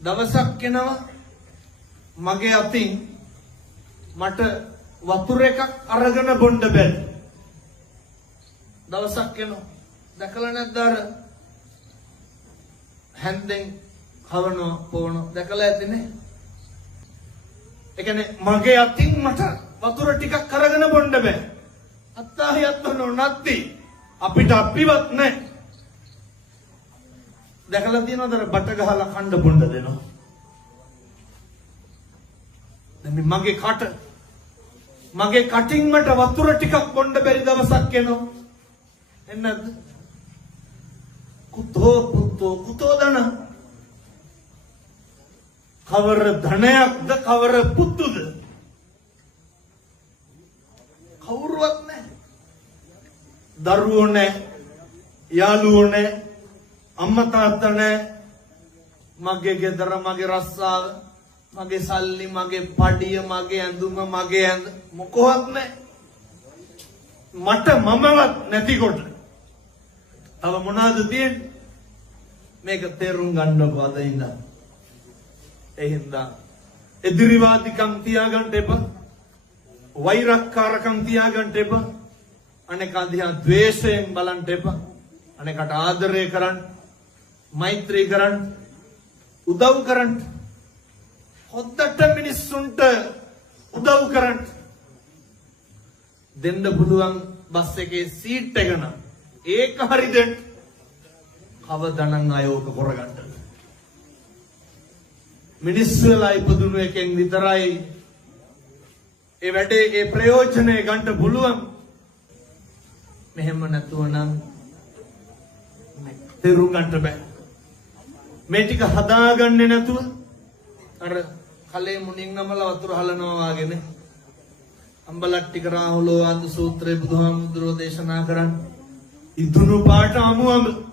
දවසක් එනවා මගේ අතින් මට වතුර එකක් අරගෙන බොන්න බැරි. දවසක් එනවා දැකලා නැද්ද අර හැන්දෙන් කවනවා පොවනවා දැකලා ඇතිනේ. ඒ කියන්නේ මගේ අතින් මට වතුර ටිකක් අරගෙන බොන්න බෑ. අත්තාහියත් නැත්ති අපිට අපිවත් නැහැ. දැකලා තියෙනවද අර බට ගහලා කණ්ඩ බොන්න දෙනවා. දැන් මගේ කටින් මට වතුර ටිකක් බොන්න බැරි දවසක් එනවා. එන්නද? කුතෝ දන. කවර ධනයක්ද කවර පුතුද? කවුරුවත් නැහැ. දරුවෝ නැහැ. යාළුවෝ නැහැ. අම්මා තාත්තා නැහැ. මගේ ගෙදර මගේ රස්සාව මගේ සල්ලි මගේ පඩිය මගේ ඇඳුම මගේ ඇඳ මොකවත් නැහැ. මට මමවත් නැතිකොට තව මොනවද තියෙන්නේ? මේක තේරුම් ගන්නකො අද ඉඳන්. ඒ හින්දා එදිරිවාදිකම් තියාගන්න එපා. වෛරක්කාරකම් තියාගන්න එපා. අනෙක අධ්‍යා ද්වේෂයෙන් බලන්න එපා. අනෙකට ආදරය කරන්න, මෛත්‍රී කරන්න, උදව් කරන්න. හොද්දට මිනිස්සුන්ට උදව් කරන්න. දෙන්න පුළුවන් බස් එකේ සීට් එක නම් ඒක හරි දෙන්න. කවදානම් අයෝක කරගන්න. මිනිස්සු වෙලා ඉපදුණු එකෙන් විතරයි ඒ වැඩේ ඒ ප්‍රයෝජනෙ ගන්න පුළුවන්. මෙහෙම නැතුව නම් තේරුම් ගන්න බෑ. මේ ටික හදාගන්නේ නැතුව අර කලේ මුණින් නමලා වතුර හලනවා වගේනේ. අම්බලට්ටික රාහුලෝ ආද සූත්‍රයේ බුදුහාමුදුරෝ දේශනා කරන්නේ ඉදුණු පාට අමුඹ